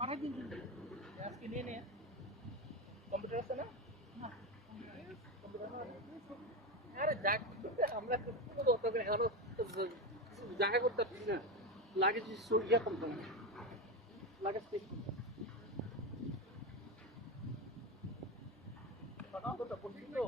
পাঠাই দিন আজকে নিয়ে নিয়ে কম্পিউটার আছে না আরে যাক আমরা এখনো জায়গা করতে পারছি না লাগেজ সরিয়া কম লাগেজ কথা বলছি তো